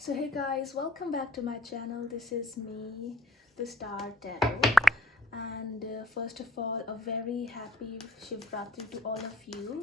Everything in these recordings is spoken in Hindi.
So hey guys, welcome back to my channel. This is me, the Star Tarot. And first of all, a very happy Shivratri to all of you.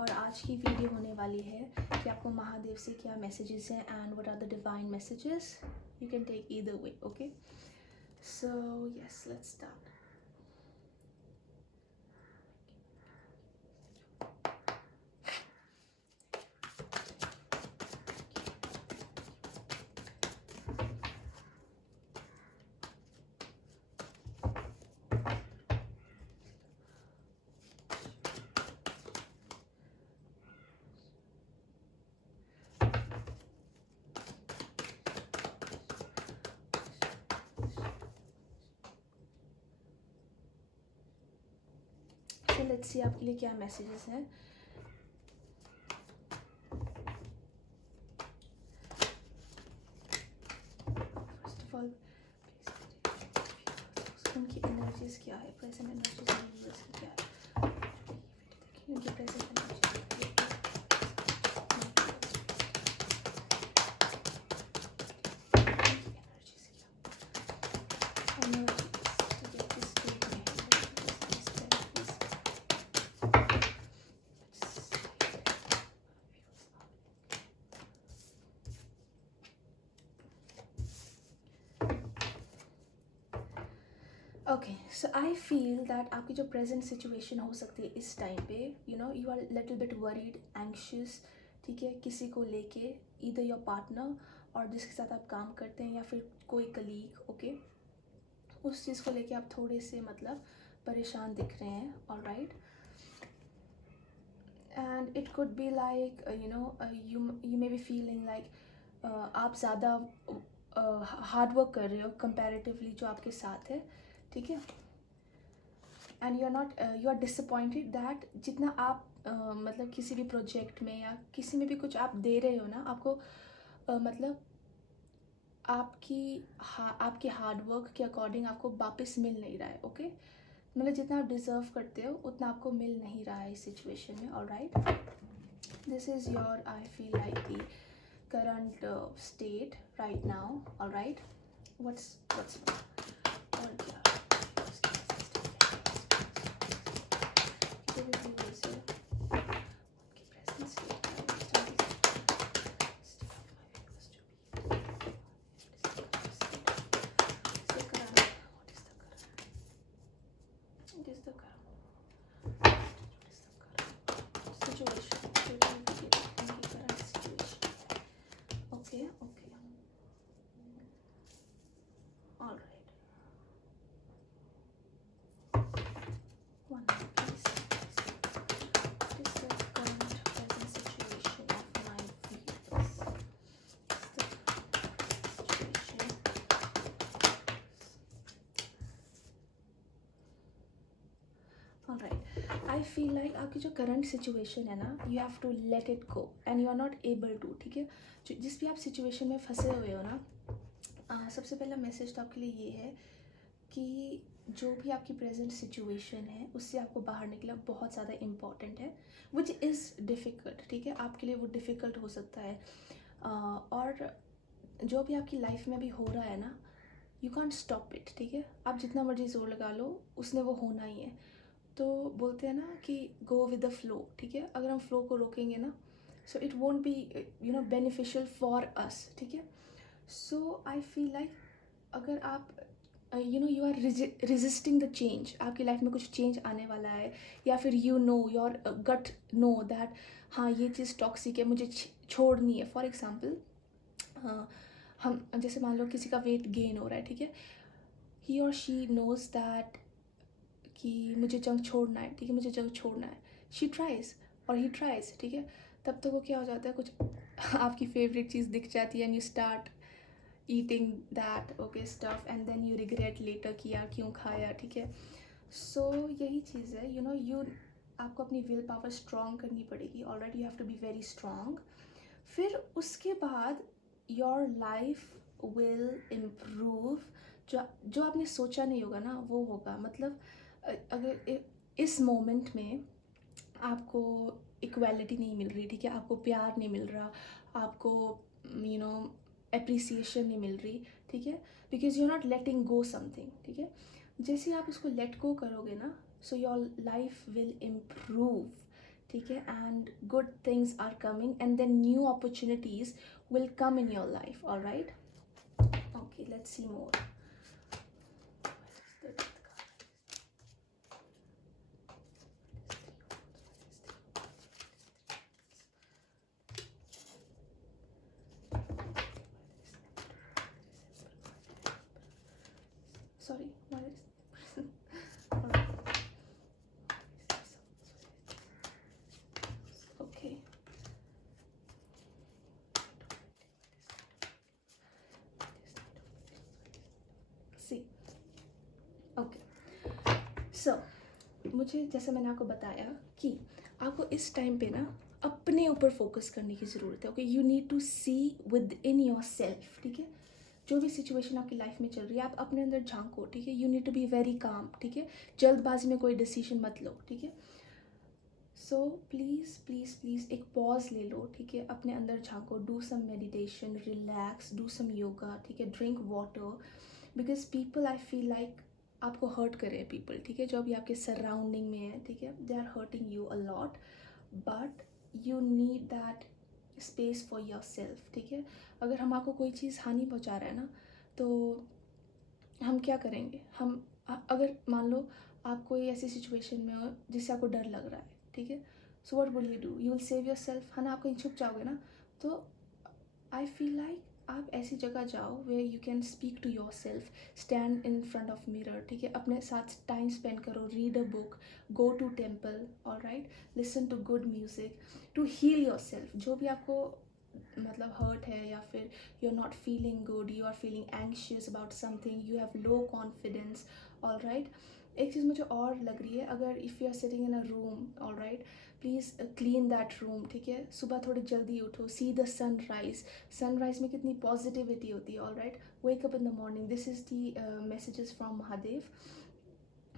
और आज की वीडियो होने वाली है कि आपको महादेव से क्या messages हैं and what are the divine messages. You can take either way, okay? So yes, let's start. So let's see आपके लिए क्या messages हैं. First of all, उनकी energies क्या है, present energies universe की क्या है, देखिए उनकी present energies. Okay so I feel that आपकी जो प्रेजेंट सिचुएशन हो सकती है इस टाइम पे, you are little bit worried, anxious, ठीक है, किसी को लेके, ईदर योर पार्टनर और जिसके साथ आप काम करते हैं या फिर कोई कलीग, ओके, उस चीज़ को लेके आप थोड़े से मतलब परेशान दिख रहे हैं, alright. And it could be like you may be feeling like आप ज़्यादा हार्ड वर्क कर रहे हो कंपैरेटिवली जो आपके साथ है, ठीक है. And you are disappointed that जितना आप मतलब किसी भी प्रोजेक्ट में या किसी में भी कुछ आप दे रहे हो ना, आपको मतलब आपके हार्ड वर्क के अकॉर्डिंग आपको वापस मिल नहीं रहा है, ओके. मतलब जितना आप डिज़र्व करते हो उतना आपको मिल नहीं रहा है इस सिचुएशन में, alright. This is your, I feel like the current state right now, alright. What's और क्या आई फील लाइक आपकी जो करंट सिचुएशन है ना, you have to let it go and you are not able to, ठीक है. जिस भी आप सिचुएशन में फंसे हुए हो ना, सबसे पहला मैसेज तो आपके लिए ये है कि जो भी आपकी प्रेजेंट सिचुएशन है उससे आपको बाहर निकलना बहुत ज़्यादा इम्पॉर्टेंट है, विच इज़ डिफ़िकल्ट, ठीक है. आपके लिए वो डिफ़िकल्ट हो सकता है. और जो भी आपकी लाइफ में अभी हो रहा है ना, यू कॉन्ट स्टॉप इट, ठीक है. आप जितना मर्जी जोर लगा लो, उसने वो होना ही है. तो बोलते हैं ना कि गो विद द फ्लो, ठीक है. अगर हम फ्लो को रोकेंगे ना, so it won't be beneficial for us, ठीक है. सो आई फील लाइक अगर आप you are resisting the change, आपकी लाइफ में कुछ चेंज आने वाला है, या फिर योर गट नो दैट हाँ ये चीज़ टॉक्सिक है, मुझे छोड़नी है. फॉर एग्जाम्पल, हम जैसे मान लो किसी का वेट गेन हो रहा है, ठीक है. ही और शी नोज़ दैट कि मुझे जंक छोड़ना है, ठीक है, मुझे जंक छोड़ना है. शी ट्राइज और ही ट्राइज, ठीक है. तब तो वो क्या हो जाता है, कुछ आपकी फेवरेट चीज़ दिख जाती है and you start eating that, okay, stuff, and then you regret later कि यार क्यों खाया, ठीक है. सो यही चीज़ है, यू आपको अपनी विल पावर स्ट्रॉन्ग करनी पड़ेगी, alright. You have to be very strong. फिर उसके बाद योर लाइफ विल इम्प्रूव. जो आपने सोचा नहीं होगा ना वो होगा. मतलब अगर इस मोमेंट में आपको इक्वालिटी नहीं मिल रही, ठीक है, आपको प्यार नहीं मिल रहा, आपको यू नो एप्रिसिएशन नहीं मिल रही, ठीक है, because you are not letting go something, ठीक है। जैसे ही आप उसको लेट गो करोगे ना, so your life will improve, ठीक है, and good things are coming and then new opportunities will come in your life, alright. Okay, let's see more. Sorry, what is okay. See, okay. So, मुझे जैसे मैंने आपको बताया कि आपको इस टाइम पे ना अपने ऊपर फोकस करने की ज़रूरत है, okay. You need to see within yourself, ठीक है। जो भी सिचुएशन आपकी लाइफ में चल रही है, आप अपने अंदर झांको, ठीक है। You need to be very calm, ठीक है। जल्दबाजी में कोई डिसीजन मत लो, ठीक है। सो प्लीज़ प्लीज़ प्लीज़ एक पॉज ले लो, ठीक है। अपने अंदर झांको, do some meditation, relax, do some yoga, ठीक है। Drink water, because people I feel like आपको हर्ट कर रहे हैं पीपल, ठीक है, जो अभी आपके सराउंडिंग में है, ठीक है। They are hurting you a lot, but you need that space for yourself, ठीक है। अगर हम आपको कोई चीज़ हानि पहुंचा रहा है ना, तो हम क्या करेंगे, हम अगर मान लो आप कोई ऐसी सिचुएशन में हो जिससे आपको डर लग रहा है, ठीक है। So what will you do, you will save your self, है ना। आप कहीं छुप जाओगे ना, तो आई फील लाइक आप ऐसी जगह जाओ way you can speak to your self, stand in front of mirror, ठीक है। अपने साथ टाइम स्पेंड करो, read a book, go to temple, alright, listen to good music to heal yourself. जो भी आपको मतलब हर्ट है, या फिर you are not feeling good, you are feeling anxious about something, you have low confidence, alright. एक चीज़ मुझे और लग रही है, अगर if you are sitting in a room, alright, please clean that room, ठीक है। सुबह थोड़ी जल्दी उठो, सी द सनराइज, सनराइज में कितनी पॉजिटिविटी होती है, alright. Wake up in the morning, this is the messages from Mahadev,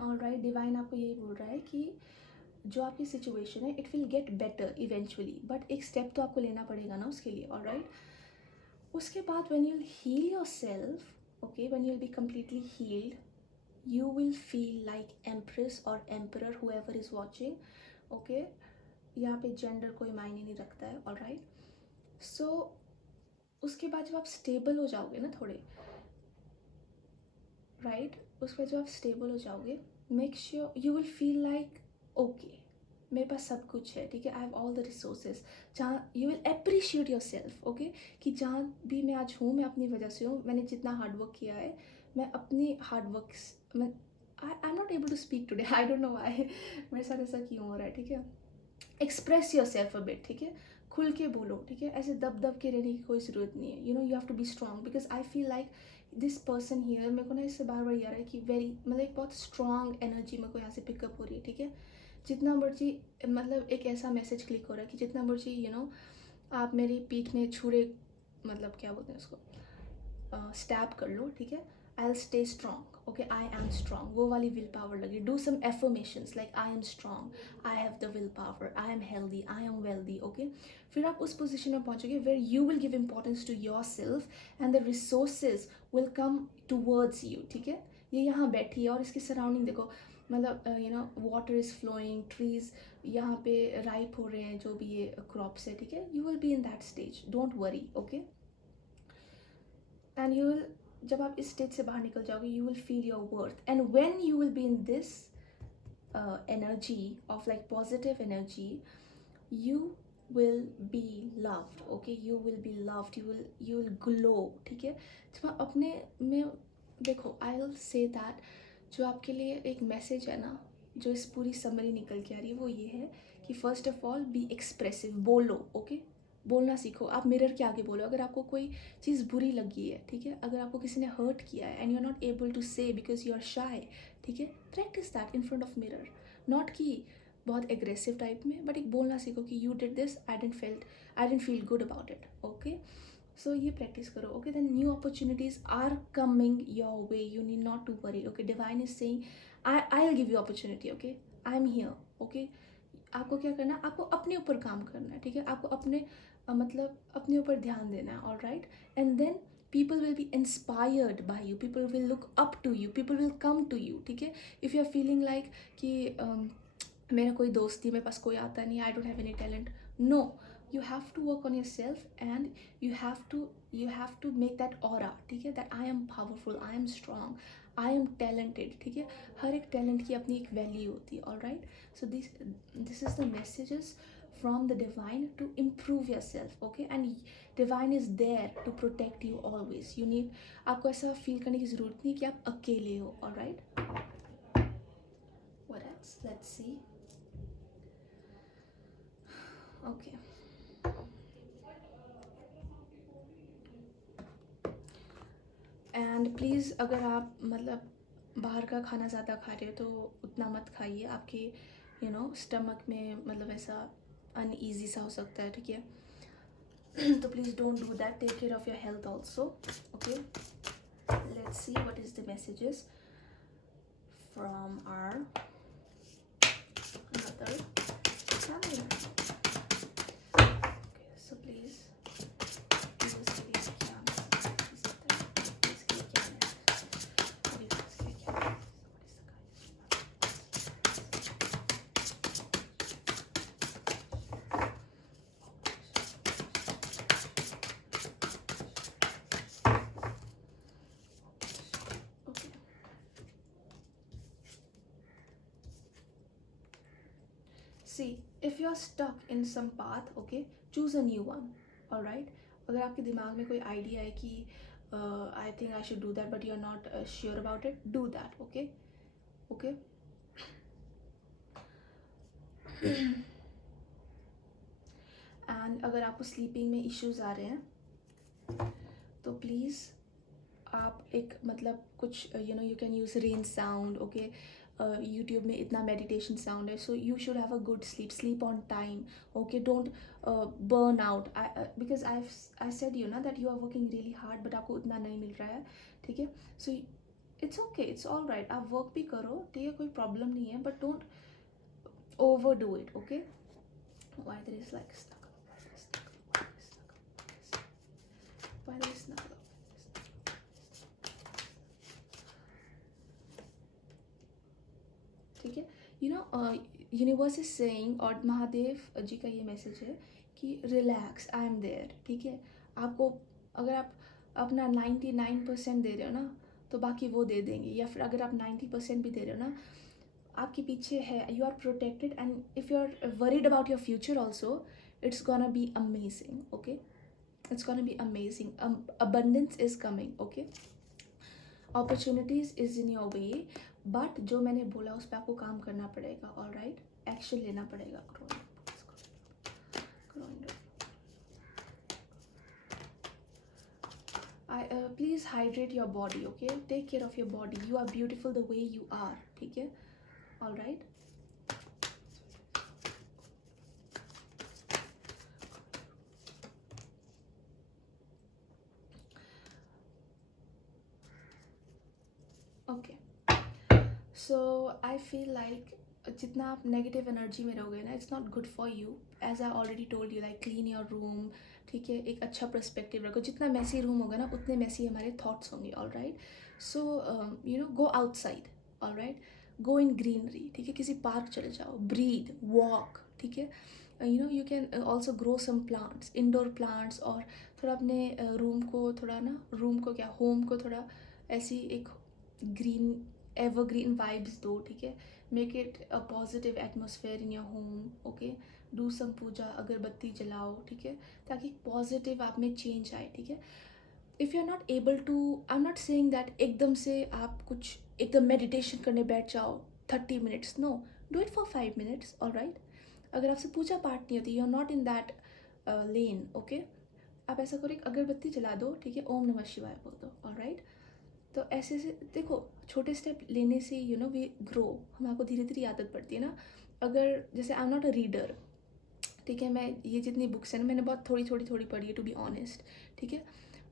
alright. Divine आपको यही बोल रहा है कि जो आपकी सिचुएशन है, it will get better eventually, but एक स्टेप तो आपको लेना पड़ेगा ना उसके लिए, ऑलराइट। उसके बाद when you will heal your self, okay, when you will be completely healed, you will feel like empress or emperor, whoever is watching, okay। यहाँ पे जेंडर कोई मायने नहीं रखता है, ऑलराइट। सो उसके बाद जब आप स्टेबल हो जाओगे ना थोड़े, राइट, उसके बाद जब आप स्टेबल हो जाओगे, make sure you will feel like okay, मेरे पास सब कुछ है, ठीक है। I have all the resources, जहाँ you will appreciate your self, okay, कि जहाँ भी मैं आज हूँ, मैं अपनी वजह से हूँ, मैंने जितना हार्डवर्क किया है, मैं अपनी हार्डवर्क, मैं I am not able to speak today, I don't know why मेरे साथ ऐसा क्यों हो रहा है, ठीक है। Express yourself a bit, ठीक है, खुल के बोलो, ठीक है। ऐसे दब दब के रहने की कोई ज़रूरत नहीं है, you know, you have to be strong, because I feel like this person here, मेरे को ना इससे बार बार ये आ रहा है कि वेरी मतलब एक बहुत स्ट्रॉन्ग एनर्जी मेरे को यहाँ से पिकअप हो रही है, ठीक है। जितना मर्जी मतलब एक ऐसा मैसेज क्लिक हो रहा है कि जितना मर्जी यू नो आप मेरी पीठ में छुरे, मतलब क्या बोलते हैं उसको, स्टैप कर लो, ठीक है। I will stay strong, okay, I am strong, वो वाली विल पावर लगी। Do some affirmations like I am strong, I have the will power, I am healthy, I am wealthy, okay. फिर आप उस पोजिशन में पहुंचोगे where you will give importance to your self and the resources will come towards you, ठीक है। ये यहाँ बैठी है और इसकी सराउंडिंग देखो, मतलब you know water is flowing, trees यहाँ पे राइप हो रहे हैं, जो भी ये क्रॉप्स है, ठीक है। You will be in that stage, don't worry, okay. And you will, जब आप इस स्टेज से बाहर निकल जाओगे, you will feel your worth, and when you will be in this energy of like positive energy, you will be loved, okay, you will be loved, you will glow, ठीक है। जब आप अपने में देखो, आई विल से दैट जो आपके लिए एक मैसेज है ना, जो इस पूरी समरी निकल के आ रही है, वो ये है कि first of all B expressive, बोलो, ओके। बोलना सीखो, आप मिरर के आगे बोलो, अगर आपको कोई चीज़ बुरी लगी है, ठीक है, अगर आपको किसी ने हर्ट किया है and you are not able to say because you are shy, ठीक है, practice that in front of mirror, not कि बहुत एग्रेसिव टाइप में, बट एक बोलना सीखो कि you did this, I didn't feel good about it, okay. So ये प्रैक्टिस करो, okay. Then new opportunities are coming your way, you need not to worry, okay. Divine is saying I will give you opportunity, okay, I am here, okay. आपको क्या करना है, आपको अपने ऊपर काम करना है, ठीक है, आपको अपने मतलब अपने ऊपर ध्यान देना है, all right. And then people will be inspired by you, people will look up to you, people will come to you, ठीक है। if you are feeling like कि मेरा कोई दोस्त नहीं, मेरे पास कोई आता नहीं, I don't have any talent, no, you have to work on your self and you have to make that aura, ठीक है, that I am powerful, I am strong, I am talented, ठीक है। हर एक टैलेंट की अपनी एक वैल्यू होती है, all right. So this is the messages from the divine to improve yourself, okay, and divine is there to protect you always. You need, आपको ऐसा फील करने की ज़रूरत नहीं कि आप अकेले हो, all right। what else, let's see, okay, and please अगर आप मतलब बाहर का खाना ज़्यादा खा रहे हो तो उतना मत खाइए, आपके स्टमक में मतलब ऐसा अनईजी सा हो सकता है, ठीक है। तो please don't do that, take care of your health also, okay. Let's see what is the messages from our mother family. Okay, so please इसके लिए क्या इसके लिए क्या है, अभी इसके लिए क्या है, okay. See, if you are stuck in some path, okay, choose a new one, all right। अगर आपके दिमाग में कोई आइडिया है कि I think I should do that but you are not sure about it, do that, okay, okay. And अगर आपको स्लीपिंग में इश्यूज आ रहे हैं तो प्लीज़ आप एक मतलब कुछ you can use rain sound, okay. YouTube में इतना मेडिटेशन साउंड है, so you should have a good sleep on time, okay. Don't burn out, because I said you ना that you are working really hard but आपको उतना नहीं मिल रहा है, ठीक है। So it's okay, it's all right, आप वर्क भी करो, ठीक है, कोई प्रॉब्लम नहीं है, but don't overdo it, okay. Why there is like stuck, why there is stuck, ठीक है। यूनिवर्स इज सेइंग, और महादेव जी का ये मैसेज है कि रिलैक्स, आई एम देयर, ठीक है। आपको अगर आप अपना 99% दे रहे हो ना तो बाकी वो दे देंगे, या फिर अगर आप 90% भी दे रहे हो ना, आपके पीछे है, you are protected. And if you are worried about your future also, it's gonna be amazing, okay, it's gonna be amazing, abundance is coming, okay, opportunities is in your way, but जो मैंने बोला उस पर आपको काम करना पड़ेगा, ऑल राइट, एक्शन लेना पड़ेगा। Please hydrate your body, okay, take care of your body, you are beautiful the way you are, ठीक है, all right. Okay, so I feel like जितना आप नेगेटिव एनर्जी में रहोगे ना, it's not good for you, as I already told you, like clean your room, ठीक है, एक अच्छा पर्सपेक्टिव रखो, जितना मैसी रूम होगा ना उतने मैसी हमारे थॉट्स होंगे, ऑल राइट। सो गो आउटसाइड, ऑल राइट, गो इन ग्रीनरी, ठीक है, किसी पार्क चले जाओ, ब्रीद, वॉक, ठीक है। You can also grow some plants, indoor plants, और थोड़ा अपने रूम को थोड़ा ना, रूम को क्या, होम को थोड़ा ऐसी एक ग्रीन एवरग्रीन वाइब्स दो, ठीक है। Make it a positive atmosphere in your home, okay. Do some puja, अगरबत्ती जलाओ, ठीक है, ताकि पॉजिटिव आप में चेंज आए, ठीक है। If you are not able to, I am not saying that एकदम से आप कुछ एकदम मेडिटेशन करने बैठ जाओ 30 minutes, no, do it for 5 minutes, all right. अगर आपसे पूजा पाठ नहीं होती, you are not in that lane, okay, आप ऐसा करो, एक अगरबत्ती जला दो, ठीक है, ओम नमः शिवाय बोल दो, ऑल राइट। तो ऐसे से देखो, छोटे स्टेप लेने से वी ग्रो, हमें आपको धीरे धीरे आदत पड़ती है ना। अगर जैसे आई एम नॉट अ रीडर, ठीक है, मैं ये जितनी बुक्स हैं ना मैंने बहुत थोड़ी थोड़ी थोड़ी पढ़ी है, टू बी ऑनेस्ट, ठीक है।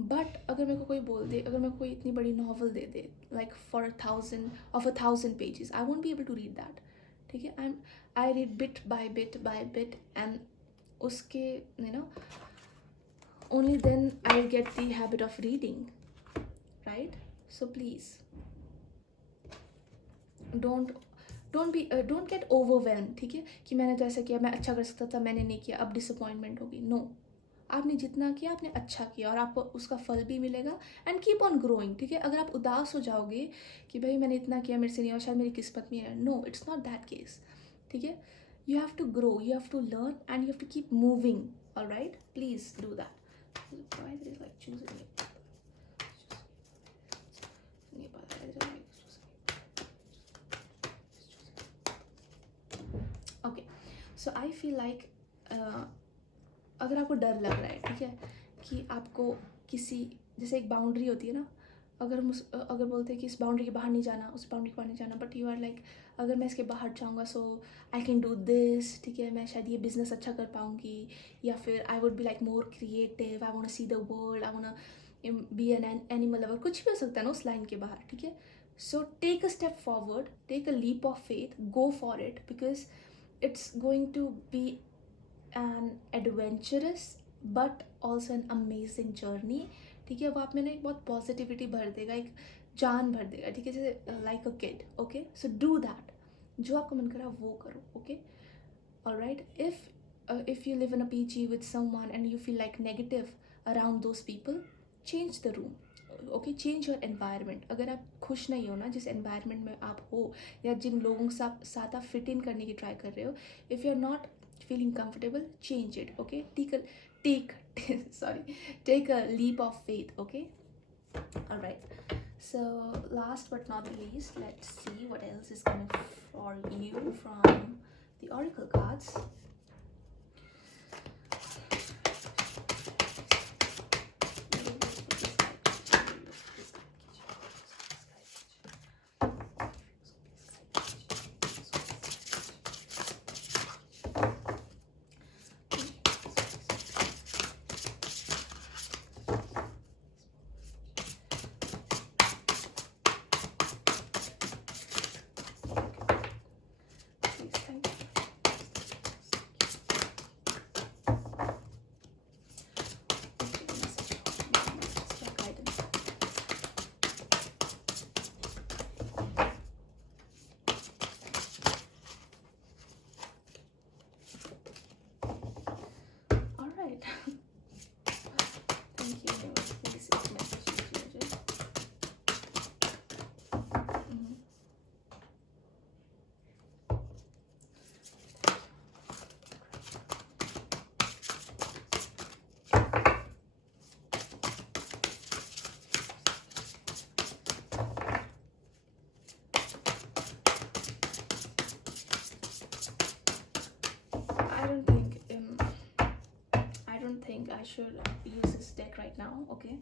बट अगर मेरे को कोई बोल दे, अगर मेरे को कोई इतनी बड़ी नॉवल दे दे, like for 1,000 pages, I won't be able to read that, ठीक है. I read bit by bit and उसके only then I'll get the habit of reading, right? So please don't get overwhelmed, ठीक है, कि मैंने तो ऐसा किया, मैं अच्छा कर सकता था, मैंने नहीं किया, अब डिसअपॉइंटमेंट होगी. नो, आपने जितना किया आपने अच्छा किया और आपको उसका फल भी मिलेगा. एंड कीप ऑन ग्रोइंग, ठीक है. अगर आप उदास हो जाओगे कि भाई मैंने इतना किया, मेरे से नहीं, और शायद मेरी किस्मत में है, no, it's not that case, ठीक है. You have to grow, you have to learn and you have to keep moving. Alright, please do that. Why there is like choosing it? Okay, so I feel like अगर आपको डर लग रहा है, ठीक है, कि आपको किसी, जैसे एक बाउंड्री होती है ना, अगर बोलते हैं कि इस बाउंड्री के बाहर नहीं जाना, उस बाउंड्री के बाहर नहीं जाना, बट यू आर लाइक अगर मैं इसके बाहर जाऊँगा सो आई कैन डू दिस, ठीक है, मैं शायद ये बिजनेस अच्छा कर पाऊँगी, या फिर I would be like more creative, I want to see the world, I want be an animal lover, कुछ भी हो सकता है ना उस लाइन के बाहर, ठीक है. So take a step forward, take a leap of faith, go for it, because it's going to be an adventurous but also an amazing journey, ठीक है. वो आप में ना एक बहुत पॉजिटिविटी भर देगा, एक जान भर देगा, ठीक है, जैसे like a kid. Okay, so do that, जो आपका मन करा वो करो. Okay, alright. if you live in a PG with someone and you feel like negative around those people, change the room. Okay, change your environment. अगर आप खुश नहीं हो ना जिस एनवायरनमेंट में आप हो, या जिन लोगों के साथ आप फिट इन करने की ट्राई कर रहे हो, if you are not feeling comfortable, change it. Okay, take sorry, take a leap of faith. Okay, all right. So last but not the least, let's see what else is coming for you from the oracle cards. I should use this deck right now. Okay,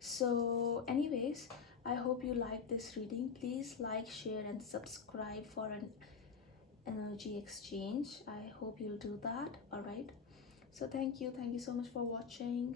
so anyways, I hope you like this reading. Please like, share and subscribe for an energy exchange. I hope you'll do that. All right, so thank you so much for watching.